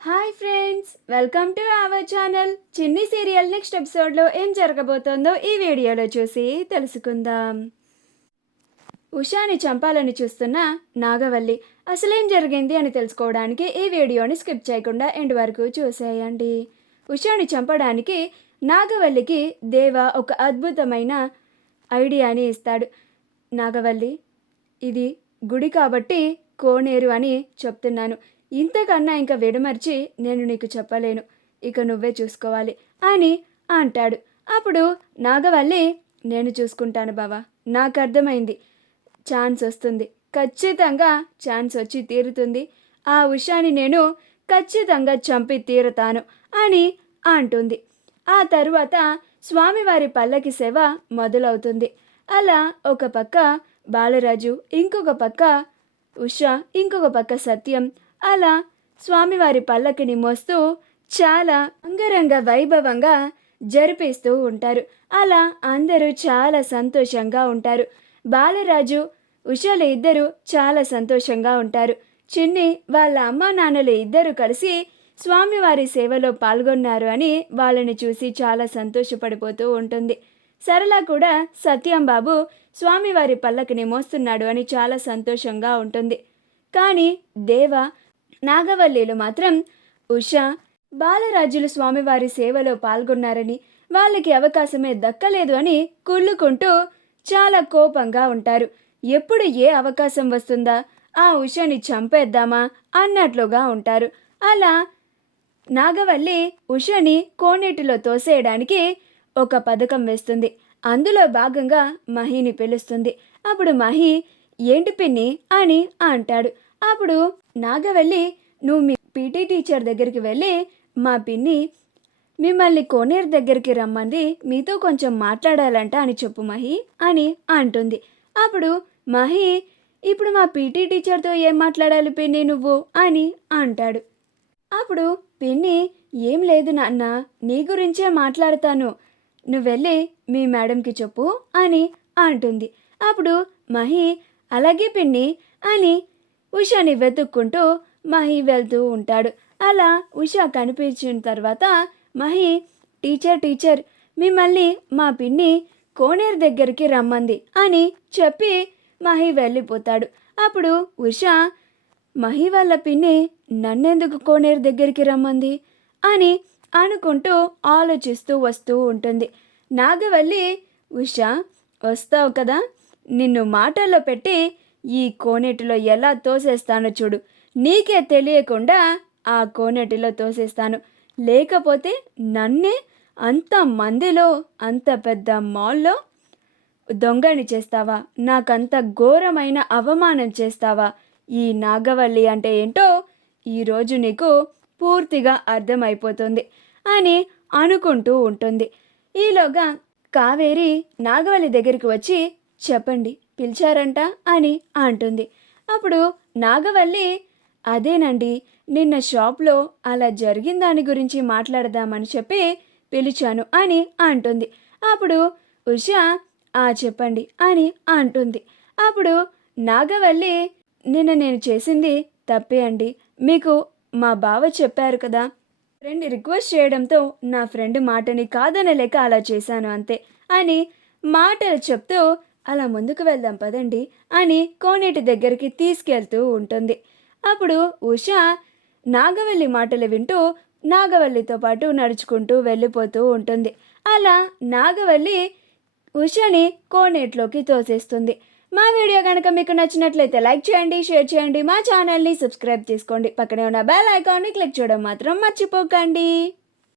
Hi friends, welcome to our channel. చిన్ని serial next ఎపిసోడ్లో ఏం జరగబోతోందో ఈ వీడియోలో చూసి తెలుసుకుందాం. ఉషాని చంపాలని చూస్తున్న నాగవల్లి అసలేం జరిగింది అని తెలుసుకోవడానికి ఈ వీడియోని స్కిప్ చేయకుండా ఎండ్ వరకు చూసేయండి. ఉషాని చంపడానికి నాగవల్లికి దేవ ఒక అద్భుతమైన ఐడియాని ఇస్తాడు. నాగవల్లి, ఇది గుడి కాబట్టి కోనేరు అని చెప్తున్నాను. ఇంతకన్నా ఇంకా విడమర్చి నేను నీకు చెప్పలేను. ఇక నువ్వే చూసుకోవాలి అని అంటాడు. అప్పుడు నాగవల్లి, నేను చూసుకుంటాను బావా, నాకు అర్థమైంది. ఛాన్స్ వస్తుంది, ఖచ్చితంగా ఛాన్స్ వచ్చి తీరుతుంది. ఆ ఉషాని నేను ఖచ్చితంగా చంపి తీరుతాను అని అంటుంది. ఆ తరువాత స్వామివారి పల్లకి సేవ మొదలవుతుంది. అలా ఒక పక్క బాలరాజు, ఇంకొక పక్క ఉష, ఇంకొక పక్క సత్యం అలా స్వామివారి పల్లకిని మోస్తూ చాలా అంగరంగ వైభవంగా జరిపిస్తూ ఉంటారు. అలా అందరూ చాలా సంతోషంగా ఉంటారు. బాలరాజు, ఉషలు ఇద్దరు చాలా సంతోషంగా ఉంటారు. చిన్ని వాళ్ళ అమ్మా నాన్నలు ఇద్దరు కలిసి స్వామివారి సేవలో పాల్గొన్నారు అని వాళ్ళని చూసి చాలా సంతోషపడిపోతూ ఉంటుంది. సరళ కూడా సత్యం బాబు స్వామివారి పల్లకిని మోస్తున్నాడు అని చాలా సంతోషంగా ఉంటుంది. కానీ దేవ, నాగవల్లిలు మాత్రం ఉష, బాలరాజులు స్వామివారి సేవలో పాల్గొన్నారని, వాళ్ళకి అవకాశమే దక్కలేదు అని కుళ్ళుకుంటూ చాలా కోపంగా ఉంటారు. ఎప్పుడు ఏ అవకాశం వస్తుందా, ఆ ఉషని చంపేద్దామా అన్నట్లుగా ఉంటారు. అలా నాగవల్లి ఉషని కోనేటిలో తోసేయడానికి ఒక పథకం వేస్తుంది. అందులో భాగంగా మహిని పిలుస్తుంది. అప్పుడు మహి, ఏంటి పిన్ని అని అంటాడు. అప్పుడు నాగవల్లి, నువ్వు మీ పీటీ టీచర్ దగ్గరికి వెళ్ళి మా పిన్ని మిమ్మల్ని కోనేరు దగ్గరికి రమ్మంది, మీతో కొంచెం మాట్లాడాలంట అని చెప్పు మహి అని అంటుంది. అప్పుడు మహి, ఇప్పుడు మా పీటీ టీచర్తో ఏం మాట్లాడాలి పిన్ని నువ్వు అని అంటాడు. అప్పుడు పిన్ని, ఏం లేదు నాన్న, నీ గురించే మాట్లాడతాను, నువ్వెళ్ళి మీ మేడంకి చెప్పు అని అంటుంది. అప్పుడు మహి, అలాగే పిన్ని అని ఉషని వెతుక్కుంటూ మహి వెళ్తూ ఉంటాడు. అలా ఉష కనిపించిన తర్వాత మహి, టీచర్ మిమ్మల్ని మా పిన్ని కోనేరు దగ్గరికి రమ్మంది అని చెప్పి మహి వెళ్ళిపోతాడు. అప్పుడు ఉష, మహి వాళ్ళ పిన్ని నన్నెందుకు కోనేరు దగ్గరికి రమ్మంది అని అనుకుంటూ ఆలోచిస్తూ వస్తూ ఉంటుంది. నాగవల్లి, ఉష వస్తావు కదా, నిన్ను మాటల్లో పెట్టి ఈ కోనేటిలో ఎలా తోసేస్తానో చూడు, నీకే తెలియకుండా ఆ కోనేటిలో తోసేస్తాను, లేకపోతే నన్నే అంత మందిలో అంత పెద్ద మాల్లో దొంగని చేస్తావా, నాకంత ఘోరమైన అవమానం చేస్తావా, ఈ నాగవల్లి అంటే ఏంటో ఈరోజు నీకు పూర్తిగా అర్థమైపోతుంది అని అనుకుంటూ ఉంటుంది. ఈలోగా కావేరి నాగవల్లి దగ్గరికి వచ్చి, చెప్పండి పిలిచారంట అని అంటుంది. అప్పుడు నాగవల్లి, అదేనండి, నిన్న షాప్లో అలా జరిగిన దాని గురించి మాట్లాడదామని చెప్పి పిలిచాను అని అంటుంది. అప్పుడు ఉష, చెప్పండి అని అంటుంది. అప్పుడు నాగవల్లి, నిన్న నేను చేసింది తప్పే అండి, మీకు మా బావ చెప్పారు కదా, ఫ్రెండ్ రిక్వెస్ట్ చేయడంతో నా ఫ్రెండ్ మాటని కాదనలేక అలా చేశాను అంతే అని మాటలు చెప్తూ, అలా ముందుకు వెళ్దాం పదండి అని కోనేటి దగ్గరికి తీసుకెళ్తూ ఉంటుంది. అప్పుడు ఉష నాగవల్లి మాటలు వింటూ నాగవల్లితో పాటు నడుచుకుంటూ వెళ్ళిపోతూ ఉంటుంది. అలా నాగవల్లి ఉషని కోనేట్లోకి తోసేస్తుంది. మా వీడియో కనుక మీకు నచ్చినట్లయితే లైక్ చేయండి, షేర్ చేయండి, మా ఛానల్ని సబ్స్క్రైబ్ చేసుకోండి, పక్కనే ఉన్న బెల్ ఐకాన్ని క్లిక్ చేయడం మాత్రం మర్చిపోకండి.